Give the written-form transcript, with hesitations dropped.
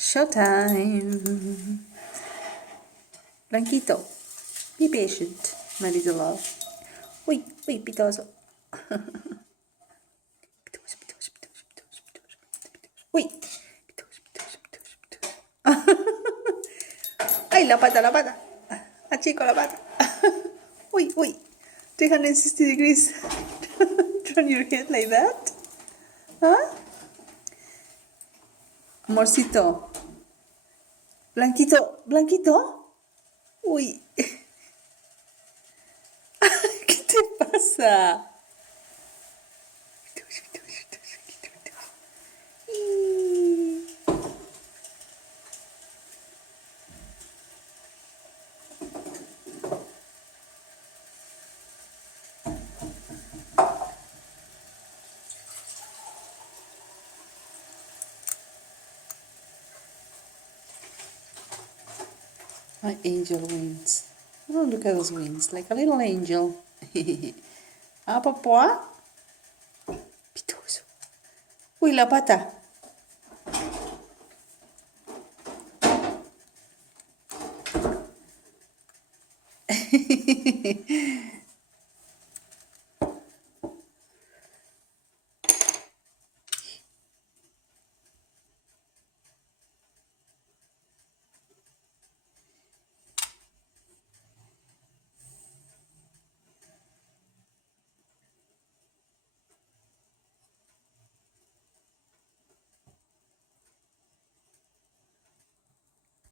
Showtime. Blanquito, be patient, my little love. Uy, pitoso. Uy. Ay, la pata. Achico la pata. Uy. 360 degrees. Turn your head like that. Huh? Amorcito. Blanquito. Uy. ¿Qué te pasa? My angel wings. Oh, look at those wings, like a little angel. Ah, papá. Pitoso. Uy, la pata.